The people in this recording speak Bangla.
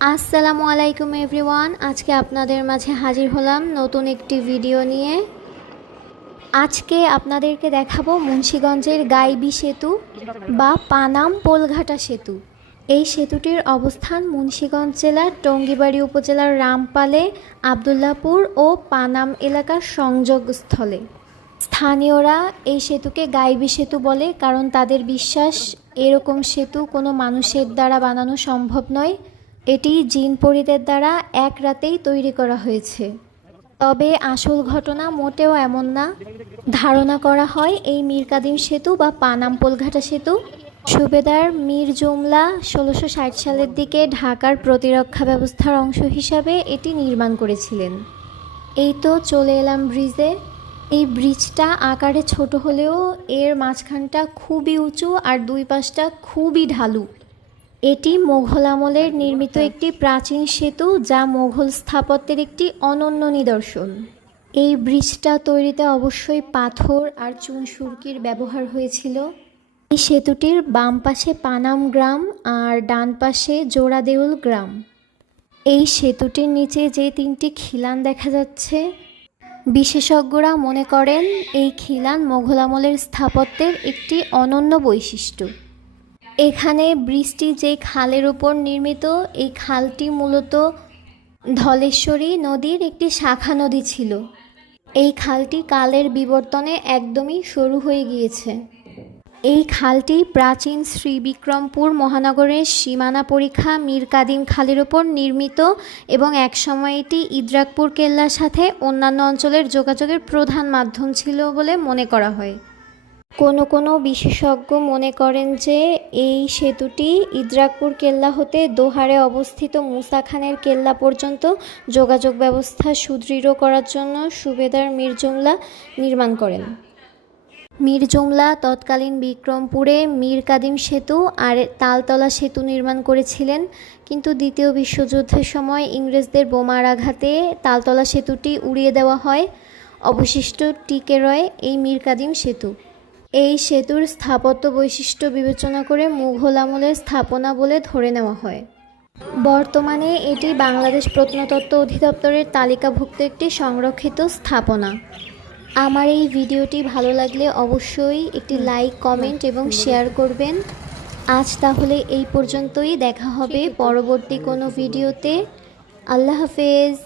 আসসালামু আলাইকুম এভরিওয়ান। আজকে আপনাদের মাঝে হাজির হলাম নতুন একটি ভিডিও নিয়ে। আজকে আপনাদেরকে দেখাবো মুন্সিগঞ্জের গাইবি সেতু বা পানাম পোলঘাটা সেতু। এই সেতুটির অবস্থান মুন্সিগঞ্জ জেলার টঙ্গীবাড়ি উপজেলার রামপালে আবদুল্লাপুর ও পানাম এলাকার সংযোগস্থলে। স্থানীয়রা এই সেতুকে গাইবি সেতু বলে, কারণ তাদের বিশ্বাস এরকম সেতু কোনো মানুষের দ্বারা বানানো সম্ভব নয়। এটি জিন পরীদের দ্বারা এক রাতেই তৈরি করা হয়েছে। তবে আসল ঘটনা মোটেও এমন না। ধারণা করা হয় এই মীর কাদিম সেতু বা পানাম পোলঘাটা সেতু সুবেদার মীর জুমলা ১৬৬০ সালের দিকে ঢাকার প্রতিরক্ষা ব্যবস্থার অংশ হিসাবে এটি নির্মাণ করেছিলেন। এই তো চলে এলাম ব্রিজে। এই ব্রিজটা আকারে ছোট হলেও এর মাঝখানটা খুবই উঁচু আর দুই পাশটা খুবই ঢালু। এটি মোঘল আমলের নির্মিত একটি প্রাচীন সেতু, যা মোঘল স্থাপত্যের একটি অনন্য নিদর্শন। এই ব্রিজটা তৈরিতে অবশ্যই পাথর আর চুন সুরকির ব্যবহার হয়েছিল। এই সেতুটির বাম পাশে পানাম গ্রাম আর ডান পাশে জোড়াদেউল গ্রাম। এই সেতুটির নিচে যে তিনটি খিলান দেখা যাচ্ছে, বিশেষজ্ঞরা মনে করেন এই খিলান মোঘল আমলের স্থাপত্যের একটি অনন্য বৈশিষ্ট্য। এখানে ব্রিজটি যে খালের উপর নির্মিত, এই খালটি মূলত ধলেশ্বরী নদীর একটি শাখা নদী ছিল। এই খালটি কালের বিবর্তনে একদমই সরু হয়ে গিয়েছে। এই খালটি প্রাচীন শ্রীবিক্রমপুর মহানগরের সীমানা পরীক্ষা মীর কাদিম খালের উপর নির্মিত এবং একসময় এটি ইদ্রাকপুর কেল্লার সাথে অন্যান্য অঞ্চলের যোগাযোগের প্রধান মাধ্যম ছিল বলে মনে করা হয়। কোনো বিশেষজ্ঞ মনে করেন যে এই সেতুটি ইদ্রাকপুর কেল্লা হতে দোহারে অবস্থিত মুসা খানের কেল্লা পর্যন্ত যোগাযোগ ব্যবস্থা সুদৃঢ় করার জন্য সুবেদার মীর জুমলা নির্মাণ করেন। মীর জুমলা তৎকালীন বিক্রমপুরে মীর কাদিম সেতু আর তালতলা সেতু নির্মাণ করেছিলেন, কিন্তু দ্বিতীয় বিশ্বযুদ্ধের সময় ইংরেজদের বোমার আঘাতে তালতলা সেতুটি উড়িয়ে দেওয়া হয়। অবশিষ্ট টিকে রয় এই মীর কাদিম সেতু। এই সেতুর স্থাপত্য বৈশিষ্ট্য বিবেচনা করে মুঘল আমলের স্থাপনা বলে ধরে নেওয়া হয়। বর্তমানে এটি বাংলাদেশ প্রত্নতত্ত্ব অধিদপ্তরের তালিকাভুক্ত একটি সংরক্ষিত স্থাপনা। আমার এই ভিডিওটি ভালো লাগলে অবশ্যই একটি লাইক, কমেন্ট এবং শেয়ার করবেন। আজ তাহলে এই পর্যন্তই, দেখা হবে পরবর্তী কোনো ভিডিওতে। আল্লাহ হাফেজ।